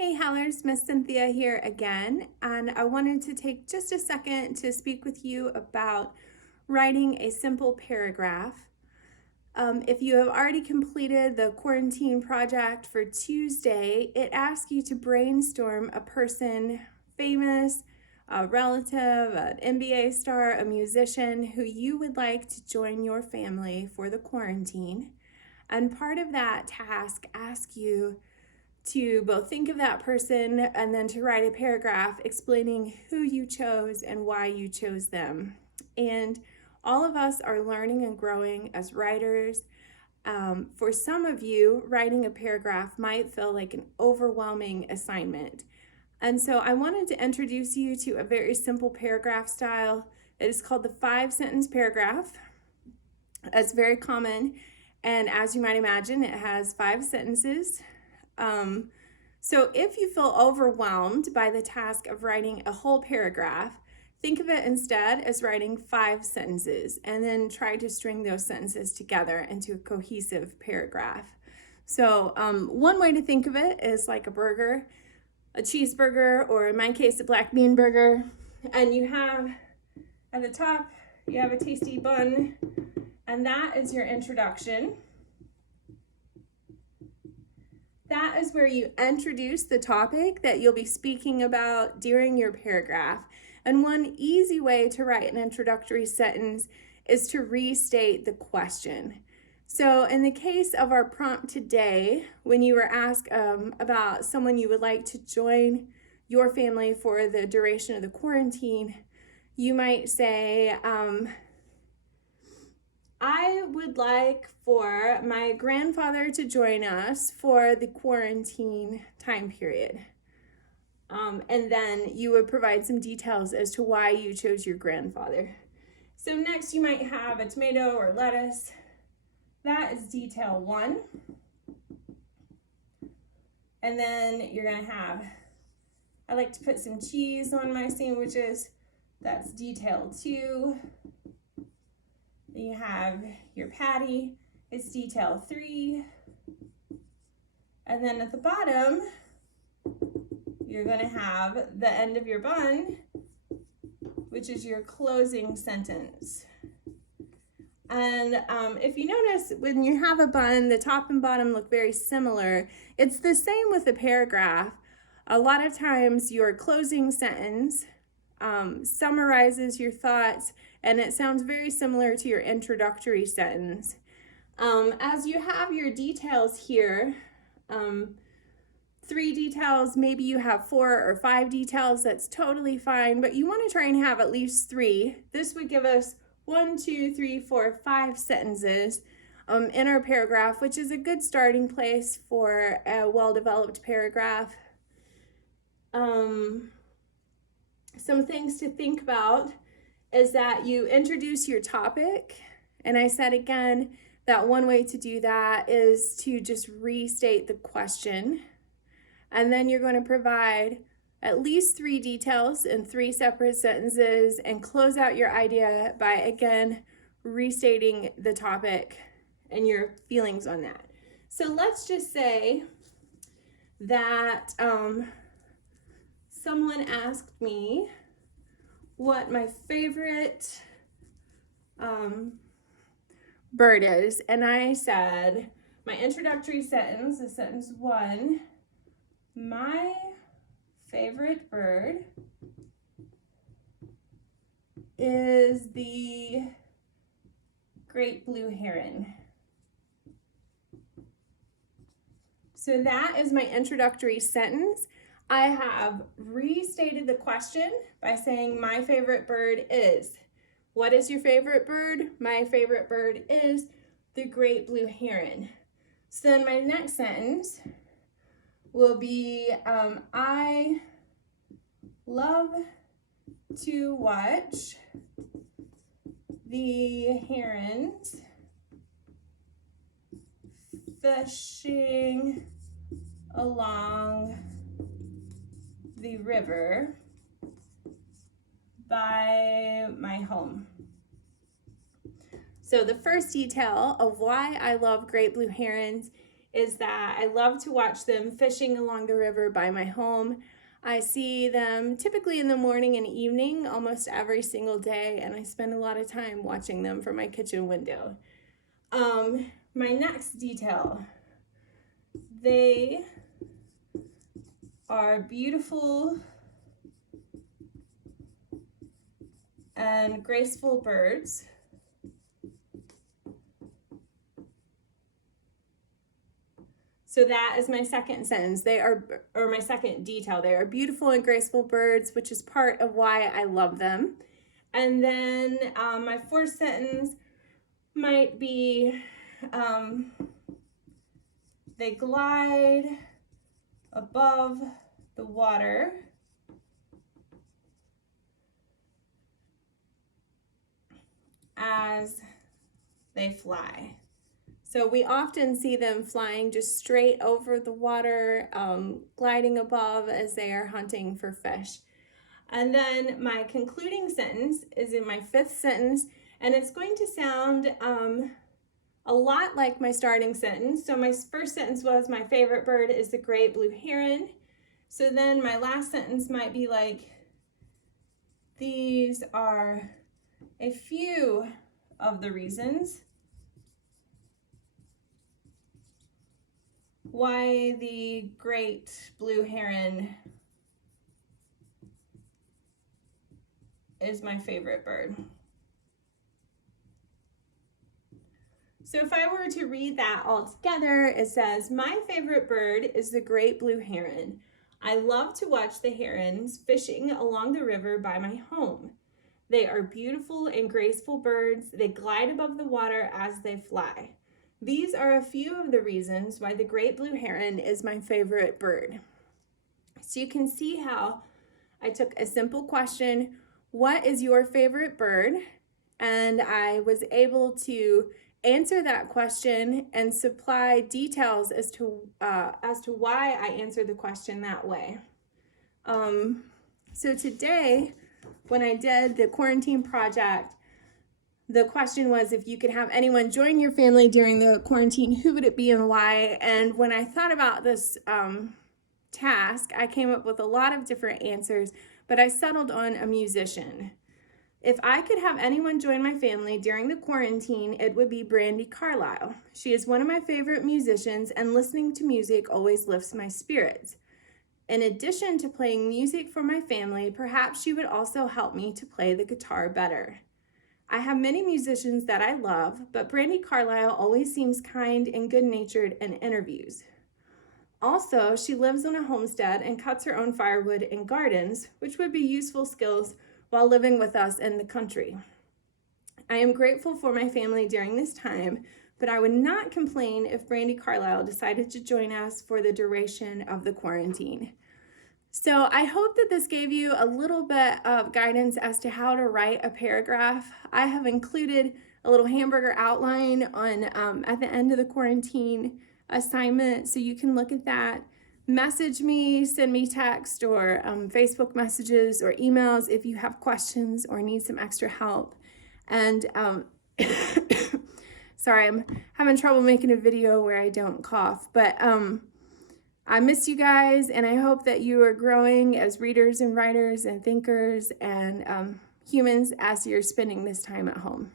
Hey Howlers, Miss Cynthia here again, and I wanted to take just a second to speak with you about writing a simple paragraph. If you have already completed the quarantine project for Tuesday, it asks you to brainstorm a person, famous, a relative, an NBA star, a musician who you would like to join your family for the quarantine. And part of that task asks you to both think of that person and then to write a paragraph explaining who you chose and why you chose them. And all of us are learning and growing as writers. For some of you, writing a paragraph might feel like an overwhelming assignment. And so I wanted to introduce you to a very simple paragraph style. It is called the 5-sentence paragraph. It's very common, and as you might imagine, it has 5 sentences. So if you feel overwhelmed by the task of writing a whole paragraph, think of it instead as writing 5 sentences and then try to string those sentences together into a cohesive paragraph. So one way to think of it is like a burger, a cheeseburger, or in my case, a black bean burger. And you have at the top, you have a tasty bun, and that is your introduction. That is where you introduce the topic that you'll be speaking about during your paragraph. And one easy way to write an introductory sentence is to restate the question. So in the case of our prompt today, when you were asked about someone you would like to join your family for the duration of the quarantine, you might say, I would like for my grandfather to join us for the quarantine time period. And then you would provide some details as to why you chose your grandfather. So next you might have a tomato or lettuce. That is detail 1. And then you're gonna have, I like to put some cheese on my sandwiches. That's detail 2. You have your patty, it's detail 3. And then at the bottom, you're going to have the end of your bun, which is your closing sentence. And if you notice, when you have a bun, the top and bottom look very similar. It's the same with a paragraph. A lot of times your closing sentence summarizes your thoughts, and it sounds very similar to your introductory sentence. As you have your details here, 3 details, maybe you have 4 or 5 details, that's totally fine, but you want to try and have at least 3. This would give us 1, 2, 3, 4, 5 sentences in our paragraph, which is a good starting place for a well-developed paragraph. Some things to think about is that you introduce your topic, and I said again that one way to do that is to just restate the question, and then you're going to provide at least 3 details in 3 separate sentences and close out your idea by again restating the topic and your feelings on that. So let's just say that someone asked me what my favorite bird is, and I said my introductory sentence is sentence 1. My favorite bird is the great blue heron. So that is my introductory sentence. I have restated the question by saying my favorite bird is. What is your favorite bird? My favorite bird is the great blue heron. So then my next sentence will be, I love to watch the herons fishing along the river by my home. So the first detail of why I love great blue herons is that I love to watch them fishing along the river by my home. I see them typically in the morning and evening almost every single day, and I spend a lot of time watching them from my kitchen window. My next detail, they are beautiful and graceful birds. So that is my second sentence. Or my second detail. They are beautiful and graceful birds, which is part of why I love them. And then my fourth sentence might be, they glide above the water as they fly. So we often see them flying just straight over the water, gliding above as they are hunting for fish. And then my concluding sentence is in my fifth sentence, and it's going to sound a lot like my starting sentence. So my first sentence was, my favorite bird is the great blue heron. So then my last sentence might be like, these are a few of the reasons why the great blue heron is my favorite bird. So if I were to read that all together, it says, my favorite bird is the great blue heron. I love to watch the herons fishing along the river by my home. They are beautiful and graceful birds. They glide above the water as they fly. These are a few of the reasons why the great blue heron is my favorite bird. So you can see how I took a simple question, what is your favorite bird? And I was able to answer that question and supply details as to why I answered the question that way. So today, when I did the quarantine project, the question was, if you could have anyone join your family during the quarantine, who would it be and why? And when I thought about this task, I came up with a lot of different answers, but I settled on a musician. If I could have anyone join my family during the quarantine, it would be Brandy Carlisle. She is one of my favorite musicians, and listening to music always lifts my spirits. In addition to playing music for my family, perhaps she would also help me to play the guitar better. I have many musicians that I love, but Brandy Carlisle always seems kind and good-natured in interviews. Also, she lives on a homestead and cuts her own firewood and gardens, which would be useful skills while living with us in the country. I am grateful for my family during this time, but I would not complain if Brandy Carlisle decided to join us for the duration of the quarantine. So I hope that this gave you a little bit of guidance as to how to write a paragraph. I have included a little hamburger outline on at the end of the quarantine assignment, so you can look at that. Message me, send me text or Facebook messages or emails if you have questions or need some extra help. And sorry, I'm having trouble making a video where I don't cough, but I miss you guys, and I hope that you are growing as readers and writers and thinkers and humans as you're spending this time at home.